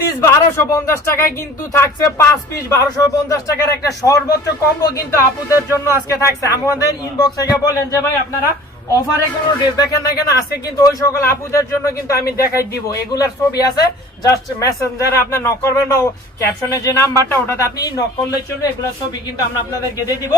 Piece 1250 টাকায় কিন্তু থাকছে 5 পিস 1250 টাকার একটা সর্বোচ্চ কম্বো কিন্তু আপুদের জন্য আজকে থাকছে। আমাদের ইনবক্স থেকে বলেন যে ভাই আপনারা অফারে কোনো ড্রেস দেখেন না কেন, আজকে কিন্তু ওই সকল আপুদের জন্য কিন্তু আমি দেখাই দিব। এগুলার ছবি আছে, জাস্ট মেসেঞ্জারে আপনার নক করবেন বা ক্যাপশনে যে নাম্বারটা ওটাতে আপনি নক করলে চলবে। এগুলার ছবি কিন্তু আমরা আপনাদেরকে দিয়ে দিব।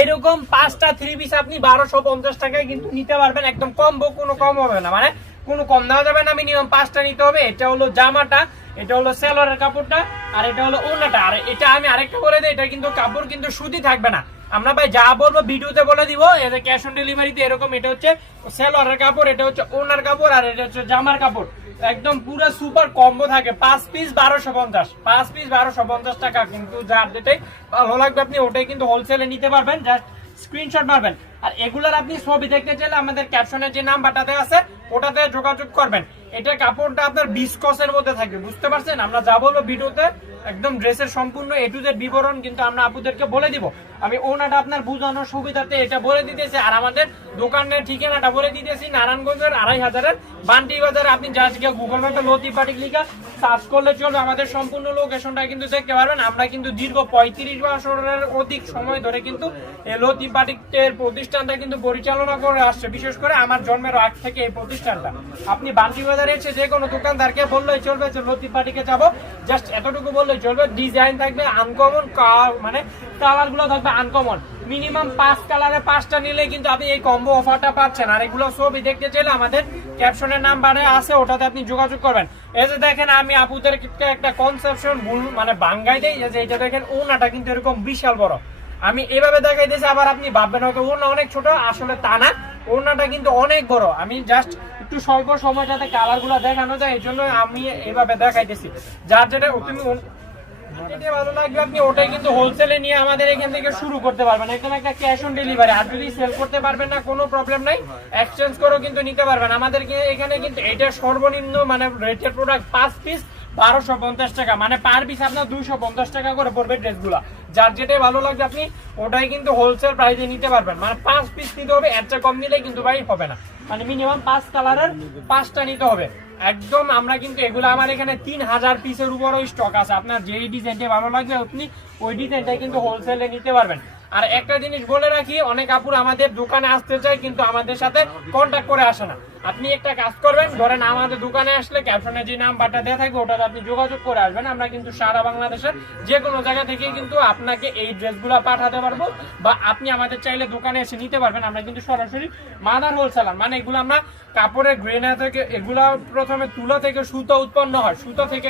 এরকম 5টা 3 পিস আপনি 1250 টাকায় কিন্তু নিতে পারবেন, একদম কম্বো, কোনো কম হবে না, মানে কোনো কম দেওয়া যাবে না, মিনিমাম 5টা নিতে হবে। এটা হলো জামাটা, এটা হলো সেলরের কাপড়টা, আর এটা হলো ওনাটা। আর এটা আমি আরেকটা বলে দিই, এটা কিন্তু কাপড় কিন্তু সুতি থাকবে না। আমরা ভাই যা বলবো ভিডিওতে বলে দিব, এটা ক্যাশ অন ডেলিভারিতে এরকম। এটা হচ্ছে সেলরের কাপড়, এটা হচ্ছে ওনার কাপড়, আর এটা হচ্ছে জামার কাপড়। একদম পুরো সুপার কম্বো থাকে। 5 পিস 1250, 5 পিস 1250 টাকা। কিন্তু যার যেটাই ভালো লাগবে আপনি ওটাই কিন্তু হোলসেলে নিতে পারবেন, জাস্ট স্ক্রিনশট মারবেন। আর এগুলার আপনি ছবি দেখতে চাইলে আমাদের ক্যাপশনে যে নাম্বারটাতে আছে ওটাতে যোগাযোগ করবেন। এটা কাপড়টা আপনার বিস্কসের মধ্যে থাকবে, বুঝতে পারছেন? আমরা যা বলবো ভিডিওতে একদম ড্রেসের সম্পূর্ণ এ টু জেড বিবরণ কিন্তু আমরা আপুদেরকে বলে দিব। আমি ওনাটা আপনার বোঝানোর সুবিধাতে এটা বলে দিতেছি, আর আমাদের দোকানের ঠিকানাটা বলে দিতেছি। নারায়ণগঞ্জের 2500 বান্টি বাজারে। আপনি জাস্ট গিয়ে গুগল ম্যাপে লতিফ বাটিক লিখা সার্চ করলে চলবে, আমাদের সম্পূর্ণ লোকেশনটা কিন্তু দেখতে পারবেন। আমরা কিন্তু দীর্ঘ 35 বছরের অধিক সময় ধরে কিন্তু এই লতিফ বাটিকের প্রতিষ্ঠানটা কিন্তু পরিচালনা করে আসছে। বিশেষ করে আমার জন্মের আগ থেকে এই প্রতিষ্ঠানটা। আপনি বান্টি বাজারে এসে যে কোনো দোকানদারকে বললেই চলবে যে লতিফ বাটিকে যাবো, জাস্ট এতটুকু বললেই চলবে। ডিজাইন থাকবে আনকমন, মানে কালার গুলো থাকবে আনকমন। মিনিমাম 5 কালারে 5টা নিলে কিন্তু আপনি এই কম্বো অফারটা পাচ্ছেন। আর এগুলো ছবি দেখতে চাইলে আমাদের ক্যাপশনের নাম্বারে আছে, ওটাতে আপনি যোগাযোগ করবেন। এই যে দেখেন, আমি আপুদের একটা কনসেপশন ভুল মানে বাঙ্গাই দেই, যে এটা দেখেন ওনাটা কিন্তু এরকম বিশাল বড়। আমি এভাবে দেখাই দিয়েছি, আবার আপনি ভাববেন হয়তো ওনা অনেক ছোট, আসলে তা না, ওনাটা কিন্তু অনেক বড়। আমি জাস্ট একটু স্বল্প সময় যাতে কালার গুলা দেখানো যায় এই জন্য আমি এভাবে দেখাইতেছি। যার যেটা তুমি ভালো লাগবে আপনি ওটাই কিন্তু হোলসেলে নিয়ে আমাদের এখান থেকে শুরু করতে পারবেন। এখানে একটা ক্যাশ অন ডেলিভারি। আর যদি সেল করতে পারবেন না, কোনো প্রবলেম নাই, এক্সচেঞ্জ করেও কিন্তু নিতে পারবেন। আমাদেরকে এখানে কিন্তু এটা সর্বনিম্ন মানে রেটের প্রোডাক্ট 5 পিস 1250 টাকা, মানে পার পিস আপনার 250 টাকা করে পড়বে ড্রেসগুলো। যার যেটাই ভালো লাগবে আপনি ওটাই কিন্তু হোলসেল প্রাইসে নিতে পারবেন। মানে 5 পিস নিতে হবে, এর চেয়ে কম নিলে কিন্তু ভাই হবে না। মানে মিনিমাম 5 কালারের 5টা নিতে হবে একদম। আমরা কিন্তু এগুলো আমার এখানে 3000 পিসের উপরও স্টক আছে। আপনার যেই ডিজাইনটা ভালো লাগবে আপনি ওই ডিজাইনটা কিন্তু হোলসেলে নিতে পারবেন। আর একটা জিনিস বলে রাখি, অনেক আপুর আমাদের দোকানে আসতে চায় কিন্তু আমাদের সাথে কন্ট্যাক্ট করে আসে না। আপনি একটা কাজ করবেন, ধরেন আমাদের দোকানে আসলে ক্যাপশনে যে নাম্বারটা দেওয়া থাকবে ওটাতে আপনি যোগাযোগ করে আসবেন। আমরা কিন্তু সারা বাংলাদেশের যে কোনো জায়গা থেকে কিন্তু আপনাকে এই ড্রেসগুলো পাঠাতে পারবো, বা আপনি আমাদের চাইলে দোকানে এসে নিতে পারবেন। আমরা কিন্তু সরাসরি মাদার হোলসেলার, মানে এগুলো আমরা কাপড়ের গ্রেনা থেকে, এগুলো প্রথমে তুলা থেকে সুতো উৎপন্ন হয়, সুতো থেকে